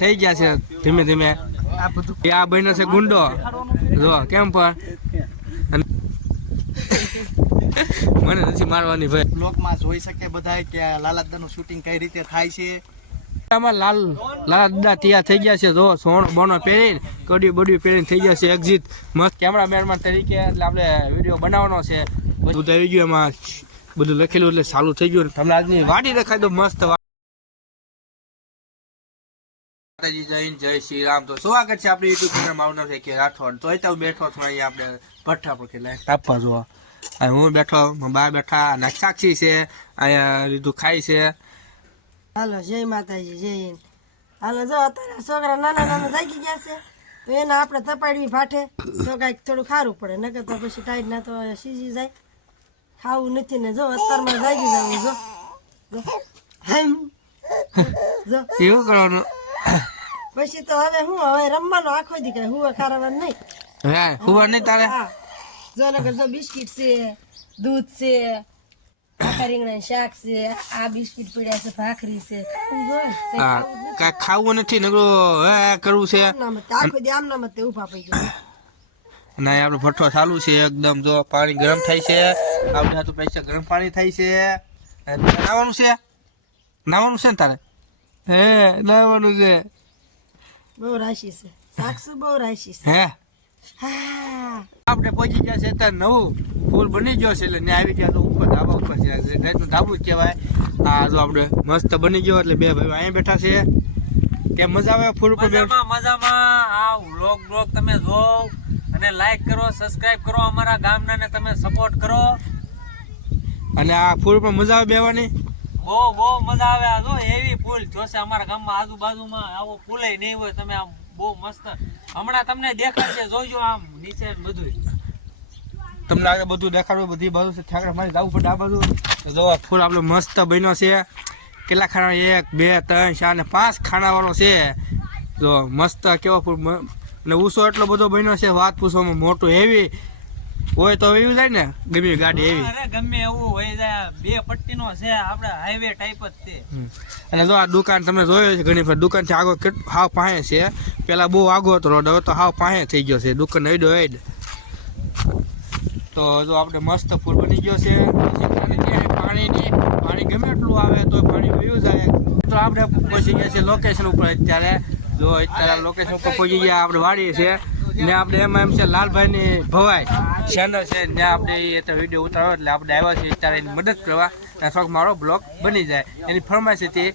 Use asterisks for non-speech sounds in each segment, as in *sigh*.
થઈ ગયા છે ધીમે ધીમે. આ બધું આ બહેનો છે ગુંડો. જો કેમ પણ? મને નથી મારવાની ભાઈ બ્લોગમાં જોઈ શકે બધા કે લાલાદાનું શૂટિંગ કઈ રીતે થાય છે. આમાં લાલ લાલ દાદા તૈયાર થઈ ગયા છે. જો સોણ બોનો પહેરીને કડી બડી પહેરીને થઈ ગયા છે એક્ઝિટ મસ્ત કેમેરામેન તરીકે એટલે આપણે વીડિયો બનાવવાનો છે. બધું આવી ગયું એમાં. બધું લખેલું એટલે સારું થઈ ગયું. તમને આજની વાડી રખાય તો મસ્ત માતાજી જય જય શ્રી રામ. તો સ્વાગત છે આપણે યુટ્યુબ ચેનલ મારું નામ છે કે રાઠોડ. તો તો બેઠો છું અહીંયા આપણે ભઠ્ઠા પર કેટલા જોવા અને હું બેઠો મારા બા બેઠા અને સાક્ષી છે અહીંયા રીધું ખાય છે. હાલો જય માતાજી જય હિન્દ. હાલો જો અત્યારે છોકરા નાના નાના જાગી ગયા છે તો એને આપણે તપાડવી ફાટે. તો કાંઈક થોડું ખારું પડે નકર તો પછી ટાઈટ ના તો સીજી જાય. ખાવું નથી ને જો અત્યારમાં જાગી જવું જો જો. હમ. જો. એવું કરવાનું? પછી તો હવે હું હવે રમવાનો આખો દી કઈ હુવા ખારવાનું નહીં. હે હુવા નહીં તારે? જો નકર જો બિસ્કિટ છે દૂધ છે આખા રીંગણા શાક છે આ બિસ્કિટ પડ્યા છે ભાખરી છે. ખાવું હા નથી. નકરું હે કરવું છે. આખો દી આમ નામ જ તે પડી ગયા ના આપણો ભઠ્ઠો ચાલુ છે એકદમ જો પાણી ગરમ થાય છે. આપણે તો પૈસા ગરમ પાણી થાય છે. નાવાનું છે? નાવાનું છે ને તારે? હે નાવાનું છે. બહુ રાશિ છે. સાક્ષુ બહુ રાશિ છે. હે? હા. આપણે પહોંચી ગયા છે ત્યાં નવું ફૂલ બની ગયો છે એટલે ત્યાં આવી ગયા તો ઉપર ધાબા ઉપર છે. રાતનું ધાબુ જ કહેવાય. આ તો આપણે મસ્ત બની ગયો એટલે બે ભાઈ અહીંયા બેઠા છે. કેમ મજા આવે ફૂલ ઉપર બે મજામાં મજામાં. આ વ્લોગ વ્લોગ તમે જોવ અને લાઈક કરો સબસ્ક્રાઇબ કરો. અમારા ગામના ને તમે સપોર્ટ કરો. અને આ ફૂલ પર મજા આવે બેવાની? બહુ બહુ મજા આવે આ જો, એવી ફૂલ. જોશે અમારા ગામમાં આજુબાજુમાં આવો ફૂલે નહીં હોય, તમે આમ બહુ મસ્ત. હમણાં તમને દેખાડશે, જોજો આમ નીચે બધું તમને આગળ બધું દેખાડવું બધી બાજુ છે. ઠાકરે, મારી જવું પડે આ બાજુ. જો ફૂલ આપણો મસ્ત બન્યો છે. કેટલા ખાના એક, બે, ત્રણ, ચાર ને પાંચ ખાનાવાળો છે. જો, મસ્ત કેવો ફૂલ ને ઊંચો એટલો બધો બન્યો છે. વાત પૂછવામાં મોટો હેવી. હોય તો એવું જાય ને ગમે ગાડી એવી. અરે ગમે એવું હોય જાય બે પટ્ટીનો છે આપણે હાઈવે ટાઈપ જ છે. અને જો આ દુકાન તમે જોયો છે ઘણી દુકાન દુકાનથી આગળ કેટ હાવ પાસે છે. પેલા બહુ આગો હતો રોડ હવે તો હાવ પાસે થઈ ગયો છે. દુકાન એડો એડ તો જો આપણે મસ્ત ફૂલ બની ગયો છે. પાણી પાણીની પાણી ગમે એટલું આવે તો પાણી વયું જાય. તો આપણે પહોંચી ગયા છે લોકેશન ઉપર અત્યારે. જો અત્યારે લોકેશન ઉપર પહોંચી ગયા આપણે વાડીએ છે ને આપણે એમાં એમ છે લાલભાઈની ભવાઈ ચેનલ છે ને આપણે એ તો વીડિયો ઉતારો એટલે આપણે આવ્યા છીએ ત્યારે એની મદદ કરવા. અને થોડોક મારો બ્લોગ બની જાય. એની ફરમાઈશ હતી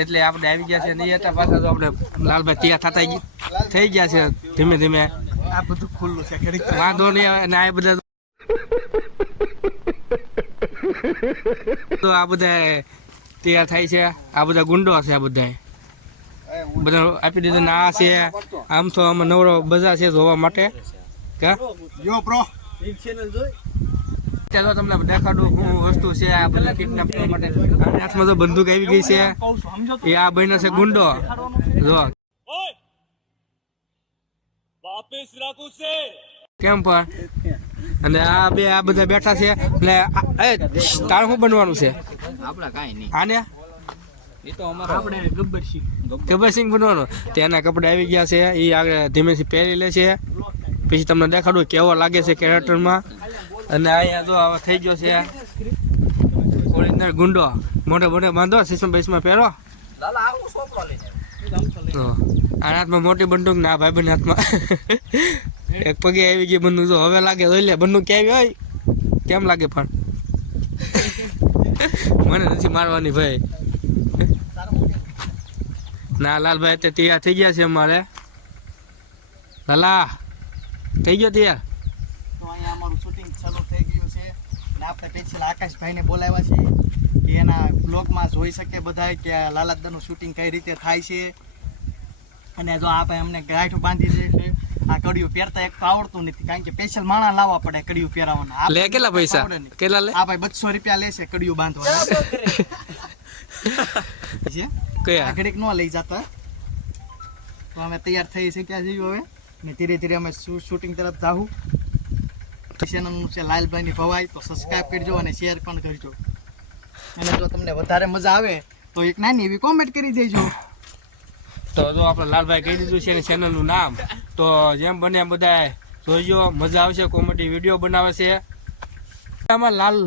એટલે આપણે આવી ગયા છે નહીં હતા પાછા તો આપણે લાલભાઈ તૈયાર થતા થઈ ગયા છે ધીમે ધીમે. આ બધું ખુલ્લું છે વાંધો નહીં આવે અને આ બધા તો આ બધા તૈયાર થાય છે. આ બધા ગુંડો છે આ બધા બધા આપી દીધું ના છે. આમ તો આમાં નવરો બધા છે જોવા માટે. કા? યો બ્રો ચાલો તમને દેખાડું હું વસ્તુ છે આ બધા કિડનેપ કરવા માટે. હાથમાં તો બંદૂક આવી ગઈ છે. એ આ બહેનો છે ગુંડો. જો. કેમ પણ અને આ બે આ બધા બેઠા છે. એટલે તારે શું બનવાનું છે? આને? ગબ્બરસિંહ બનવાનો. તેના કપડા આવી ગયા છે. એ આગળ ધીમેથી પહેરી લે છે. પછી તમને દેખાડું કેવો લાગે છે કેરેક્ટરમાં. અને અહીંયા જો હવે થઈ ગયો છે. ઓરિજિનલ ગુંડો. મોટે મોટે બાંધો સિસ્ટમ બેસમાં પહેરો. આ હાથમાં મોટી બંદૂક ના ભાઈ હાથમાં. એક પગે આવી ગઈ બંદૂક. જો હવે લાગે જોઈ લે બંદૂક કેવી હોય? કેમ લાગે પણ? મને નથી મારવાની ભાઈ ના લાલભાઈ અત્યારે તૈયાર થઈ ગયા છે અમારે. લાલા થઈ ગયો તૈયાર? તો અહીંયા અમારું શૂટિંગ ચાલુ થઈ ગયું છે અને આપણે સ્પેશિયલ આકાશભાઈને બોલાવ્યા છે કે એના બ્લોગમાં જોઈ શકે બધા કે લાલાદાનું શૂટિંગ કઈ રીતે થાય છે. અને જો આ ભાઈ અમને ગાંઠું બાંધી દે છે આ કડિયું પહેરતા એક તો આવડતું નથી કારણ કે સ્પેશિયલ માણા લાવવા પડે કડિયું પહેરાવાના. આ લે કેટલા પૈસા. કેટલા લે? આ ભાઈ બસો રૂપિયા લેશે કડિયું બાંધવા *laughs* આ ઘડીક ન લઈ જતા. તો અમે તૈયાર થઈ શક્યા છીએ હવે. ને ધીરે ધીરે અમે શૂટિંગ તરફ જાવું ચેનલનું છે લાલભાઈની ભવાઈ તો સબસ્ક્રાઈબ કરજો અને શેર પણ કરજો. અને જો તમને વધારે મજા આવે તો એક નાની એવી કોમેન્ટ કરી દેજો. તો જો આપણે લાલભાઈ કહી દીધું છે ચેનલનું નામ તો જેમ બને બધા જોઈજો મજા આવશે કોમેડી વીડિયો બનાવે છે. આમાં લાલ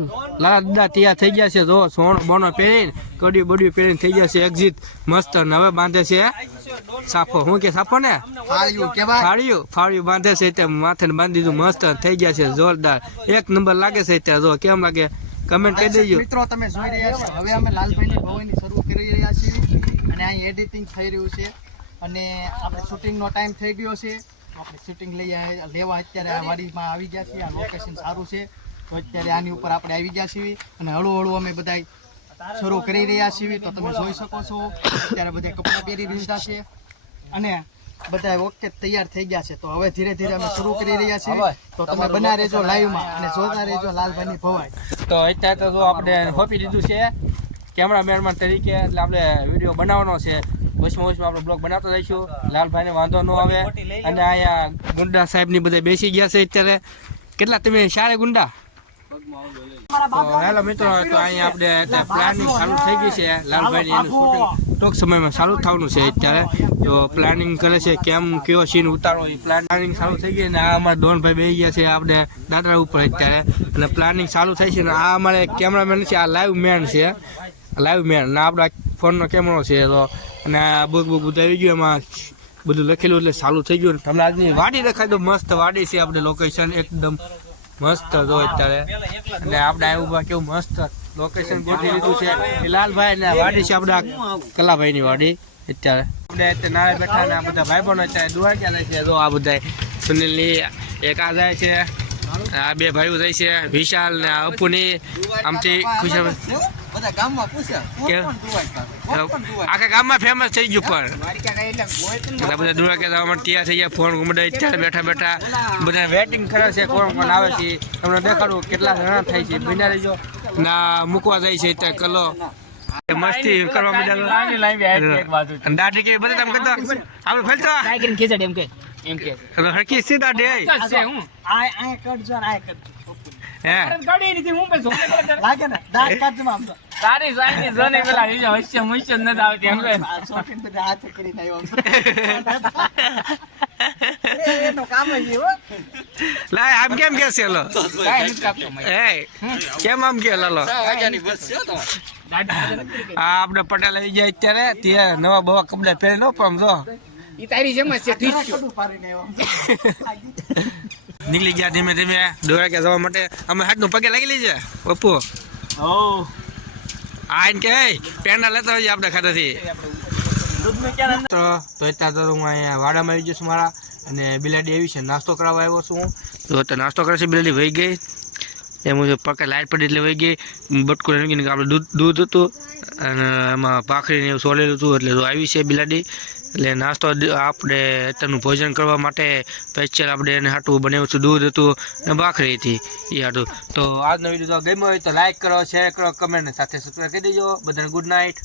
લાલ દાદા તૈયાર થઈ ગયા છે. જો સોણ બોનો પહેરીને કડિયું બડિયું પહેરીને થઈ ગયા છે. એક્ઝિટ મસ્ત હવે બાંધે છે સાફો. હું કે સાફો ને? ફાળ્યું ફાળ્યું. બાંધે છે તે માથે બાંધી દીધું. મસ્ત થઈ ગયા છે. જોરદાર. એક નંબર લાગે છે ત્યાં જો કેમ લાગે? કમેન્ટ કરી દેજો. મિત્રો તમે જોઈ રહ્યા છો. હવે અમે લાલભાઈની ભવાઈની શરૂ કરી રહ્યા છીએ અને અહીં એડિટિંગ થઈ રહ્યું છે. અને આપણે શૂટિંગનો ટાઈમ થઈ ગયો છે. આપણે શૂટિંગ લઈ લેવા અત્યારે આ વાડીમાં આવી ગયા છીએ. આ લોકેશન સારું છે. તો અત્યારે આની ઉપર આપણે આવી ગયા છીએ અને હળવું અમે બધા શરૂ કરી રહ્યા છીએ. તો તમે જોઈ શકો છો અત્યારે બધા કપડાં પહેરી લીધા છે અને બધા ઓકે તૈયાર થઈ ગયા છે. તો હવે ધીરે ધીરે અમે શરૂ કરી રહ્યા છીએ. તો તમે બના રહેજો લાઈવમાં અને જોતા રહેજો લાલભાઈની ભવાઈ. તો અત્યારે તો જો આપણે હોપી દીધું છે કેમેરામેનમાન તરીકે એટલે આપણે વીડિયો બનાવવાનો છે. વચમાં વચમાં આપણે બ્લોગ બનાવતો રહીશું લાલભાઈને વાંધો ન આવે. અને અહીંયા ગુંડા સાહેબની બધા બેસી ગયા છે અત્યારે. કેટલા તમે? શાળે ગુંડા? તો હેલો મિત્રો તો અહીંયા આપણે પ્લાનિંગ ચાલુ થઈ ગઈ છે. લાલભાઈની એનું શૂટિંગ ટૂંક સમયમાં ચાલુ થવાનું છે અત્યારે. તો પ્લાનિંગ કરે છે કેમ કયો સીન ઉતારો એ પ્લાનિંગ ચાલુ થઈ ગઈ અને આ અમારા ડોનભાઈ બેસી ગયા છે આપણે દાદરા ઉપર અત્યારે. અને પ્લાનિંગ ચાલુ થઈ છે અને આ અમારે કેમેરામેન છે આ લાઈવ મેન છે. લાઈવ મેન અને આપણા ફોનનો કેમેરો છે તો. અને આ બુક બુક બધું આવી ગયું એમાં બધું લખેલું એટલે ચાલુ થઈ ગયું. તમને આજની વાડી દેખાય તો મસ્ત વાડી છે આપણે લોકેશન એકદમ મસ્ત જો અત્યારે. અને આપણે આવ્યું કેવું મસ્ત લોકેશન ગોઠવી લીધું છે. એ લાલભાઈ ને વાડી છે આપણા કલાભાઈ ની વાડી અત્યારે. આપણે અત્યારે બેઠા ને આ બધા ભાઈ બહેનો અત્યારે દુવા ક્યાં છે? જો આ બધા સુનિલની એક આ જાય છે. આ બે ભાઈઓ જાય છે વિશાલ ને આ અપુની. આમથી કે? આખા ગામમાં ફેમસ થઈ ગયું પણ. બધા બધા દુરા કે જવા માટે તૈયાર થઈ ગયા ફોન બધા અત્યારે બેઠા બેઠા બધા વેટિંગ કરે છે કોણ કોણ આવે છે તમને દેખાડું કેટલા જણા થાય છે બિના રહેજો. ના મૂકવા જાય છે કલો. મસ્તી કરવા મજા અને દાઢી કે બધા તમે કરતા આપણે ફેલતો. ખીચડ એમ કે. એમ કે હરકી સીધા ડે હું. આ આ કરજો આ કરજો હે. ગાડી નથી હું પછી લાગે ને? દાંત કાઢજો આમ તારી સાઈડ જોને પેલા વિશે હસ્ય મુસ્ય નથી આવતી એમ કે. શોખીન બધા હાથે કરીને આવ્યો આમ. *laughs* કામ જ હો. લાય આમ કેમ કે છે લો. એ કેમ આમ કે લાલો આ આપણે પટેલ આવી ગયા અત્યારે. તે નવા બવા કપડા પહેરેલો પણ જો ઈ તારી જેમ છે ઠીક છે. નીકળી ગયા ધીમે ધીમે. દોરા કે જવા માટે. અમે હાથનું પગે લાગી લીજે પપ્પુ. આ એમ કે "એય, પેંડા લેતા હોઈએ આપણે ખાતાથી. તો તો અત્યારે તો હું અહીંયા વાડામાં આવી જઈશ મારા. અને બિલાડી આવી છે. નાસ્તો કરાવવા આવ્યો છું તો અત્યારે નાસ્તો કરે છે બિલાડી વહી ગઈ. એમ મુજબ પકે લાઈટ પડી એટલે વહી ગઈ. બટકું રંગીને આપણે દૂધ દૂધ હતું. અને એમાં ભાખરીને એવું સોલેલું હતું એટલે આવી છે બિલાડી. એટલે નાસ્તો આપણે અત્યારનું ભોજન કરવા માટે સ્પેશિયલ આપણે એને હાટું બનાવ્યું હતું, દૂધ હતું અને ભાખરી હતી એ હાટું. તો આજનો વીડિયો ગમ્યો હોય તો લાઇક કરો શેર કરો કમેન્ટ સાથે સબસ્ક્રાઈબ કરી દેજો. બધાને ગુડ નાઇટ